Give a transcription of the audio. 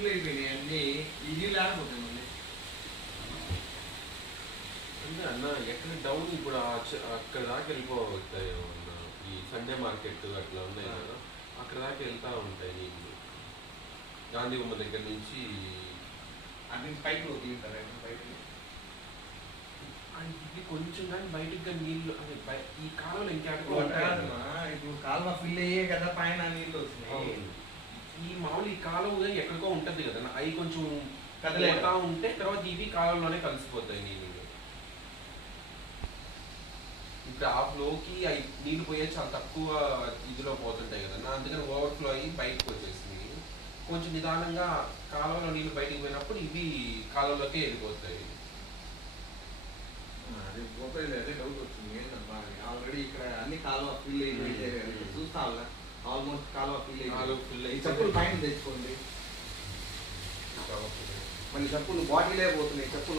Full అయిపోయినాయి అన్ని. ఈ నీళ్ళు ఆడిపోతాయి మళ్ళీ. అంటే అన్న ఎక్కడ డౌన్ ఇప్పుడు అక్కడ దాకా వెళ్ళిపోతాయి అన్న. ఈ సండే మార్కెట్ అట్లా ఉన్నాయి కదా, అక్కడ దాకా వెళ్తూ ఉంటాయి నీళ్ళు. గాంధీ బొమ్మ దగ్గర నుంచి అన్ని పైకి వదిలింటారు బయటకి. ఇది కొంచెం కానీ బయటకు నీళ్ళు అంటే ఈ కాలంలో ఇంకెక్కడ ఇప్పుడు కాలువ ఫిల్ అయ్యే కదా పైన నీళ్ళు వచ్చినాయి. ఈ మామూలు ఈ కాలువ ఎక్కడికో ఉంటది కదా, అవి కొంచెం కదలేతా ఉంటే తర్వాత ఇవి కాలంలోనే కలిసిపోతాయి నీళ్ళు. ఇప్పుడు ఆ ఫ్లోకి అవి నీళ్ళు పోయే చాలా తక్కువ ఇదిలో పోతుంటాయి కదా, అందుకని ఓవర్ఫ్లో అయ్యి బయటకు వచ్చేసింది. కొంచెం నిదానంగా కాలువలో నీళ్ళు బయటకు పోయినప్పుడు ఇవి కాలువలోకి వెళ్ళిపోతాయి. అది పోతాయి. అదే డౌట్ వచ్చింది ఏంటబ్బా, ఆల్రెడీ ఇక్కడ అన్ని కాలువ ఫిల్ అయిపోయి చూస్తా ఆల్మోస్ట్ కాలువ ఫిల్ అయ్యి చెప్పులు పైన తెచ్చుకోండి. మళ్ళీ చెప్పులు బాటిలే పోతున్నాయి చెప్పులు.